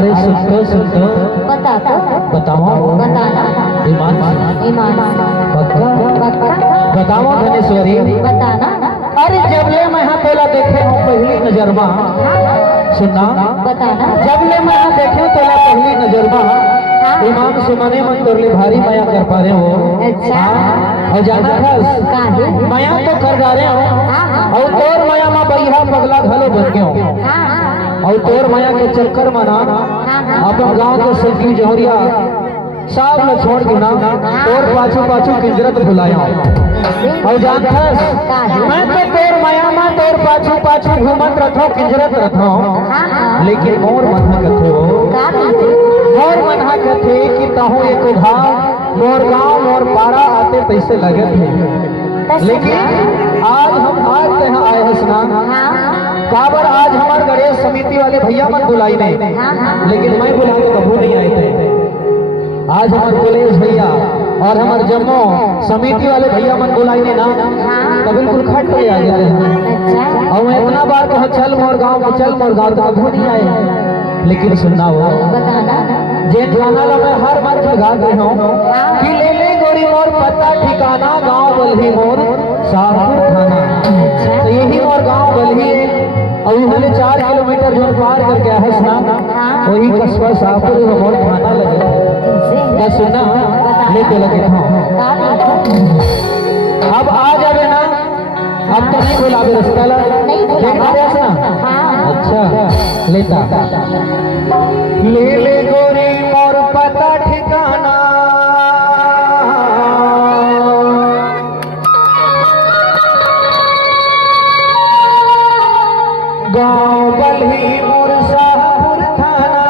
अरे सुनते सुनते बता तो बताओ बताना ईमान ईमान पक्का पक्का बताओ धनेश्वरी बताना अरे जब ले मैं हाँ तोला देखे हूँ पहली नजरमा सुनना बताना जब ले मैं हाँ देखे तोला पहली नजरमा ईमान सुमने मन तोरले भारी माया कर पा रहे हो अच्छा और जाना खस काहे माया तो कर गा रहे हो और तोर माया में बैहा पगला घलो बन गयो और तोर माया के चक्कर मना अपन गांव के सखी जहरिया सब न छोड़ के ना तोर पाछू पाछू किजरत बुलाया और जानथस मैं तो तोर माया में तोर पाछू पाछू घूमत रथो किजरत रथो लेकिन मोर मनहा कथे मोर मनहा कथे कि ताहू एको घाव मोर गांव मोर पारा आते पैसे लगे थे लेकिन आज यहाँ आए हैं स्नान काबर आज हमारे गणेश समिति वाले भैया मन बुलाई नहीं लेकिन मैं बुला के कबू नहीं आए थे आज हमारे कलेश भैया और हमारे जम्मू समिति वाले भैया मन बुलाई नहीं ना तो बिल्कुल खट पे आ जाते हैं और मैं इतना बार कहा चल मोर गाँव तो कबू नहीं आए लेकिन सुनना हो जे गाना ला मैं हर मंच गा रहा हूँ कि ले ले गोरी मोर पता ठिकाना गाँव बल्ही मोर शाहपुर थाना तो यही मोर गाँव बल्ही और इन्होंने 4 किलोमीटर जो पार करके है ना वही कस्बा शाहपुर मोर थाना लगे क्या सुना लेके लगे था अब आ जावे ना अब तो नहीं बुलावे रास्ता ला ना अच्छा लेता ले ले गोरी मोर पता ठिकाना गाँव बल्ही मोर शाहपुर थाना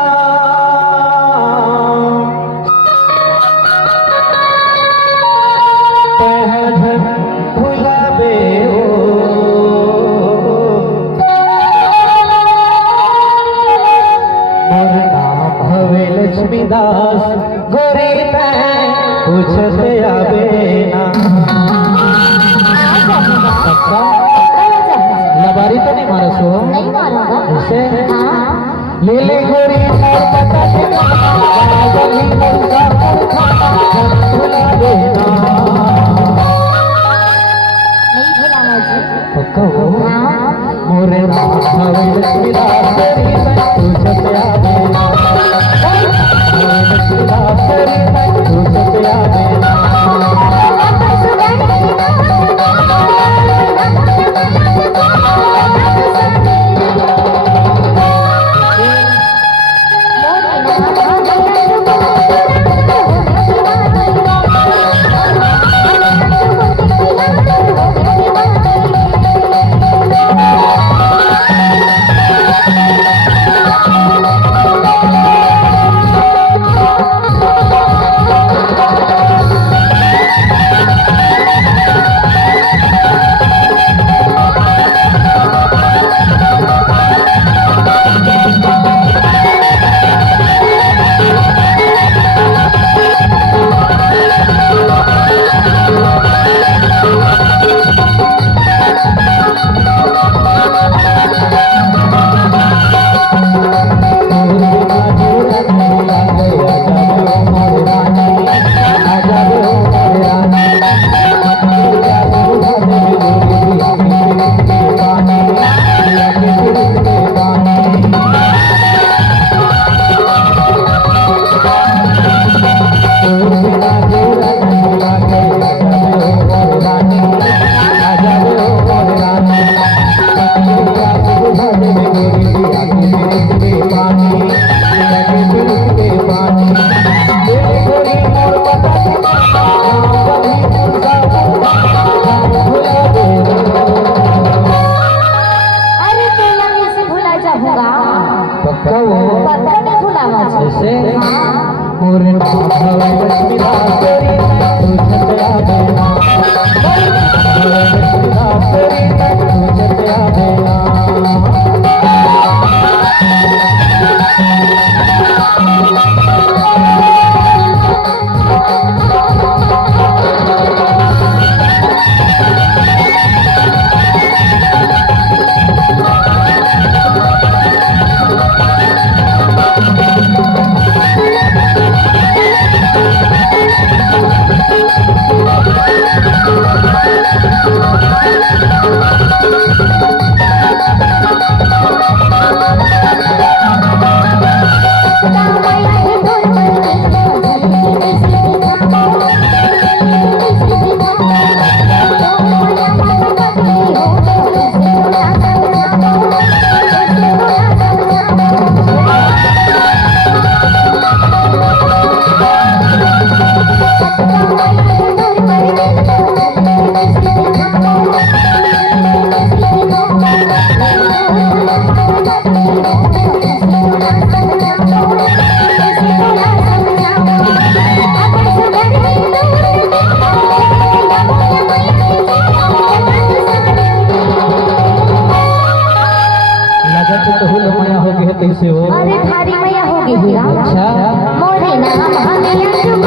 पहधन भुलाबे मोर नाम हवे लक्ष्मीदास गोरी पूछते आवे ना लबारी तो नहीं मारा सो नहीं मारूंगा ऐसे ले ले गोरी मोर पता ठिकाना बल्ही मोर शाहपुर थाना भुला देना नहीं भुलाना जी पक्का हो मोरे नाम हवे लक्ष्मीदास तेरी पूछते आवे ना लक्ष्मीदास तेरी पूछते आवे ना से तो हुल माया हो गए तैसे हो। अरे थारी मैया होगी हीरा। अच्छा मोरे नाम हमें चुप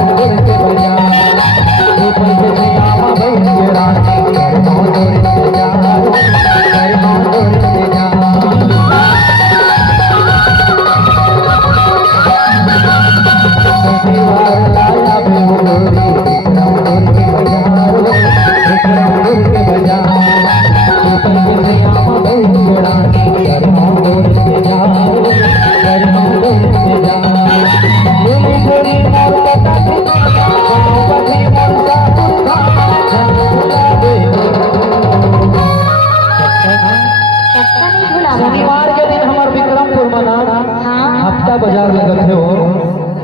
तुरंत हो गया दीवाना। शनिवार के दिन हमार विक्रमपुर मना हफ्ता बाजार लगत हो।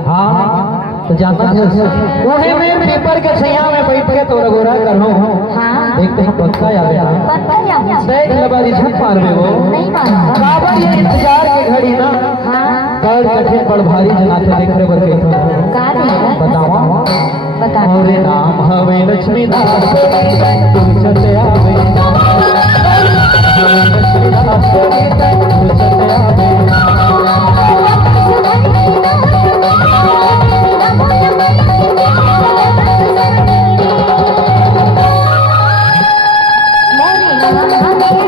हाँ तो जानता है वही में पेपर के सैया में बैठ के तो रगोरा करनो हाँ देखते हम पक्का याद है पता है देख लबारी झट मार में वो नहीं मालूम। बाबा ये इंतजार के घड़ी ना हाँ बड़ कठिन बड़ भारी जनाते देख रहे बरके का दिया बतावा बता और नाम हवे लक्ष्मी दास तुम सते आवे लक्ष्मी दास तुम सते आवे मोरे नाम हमें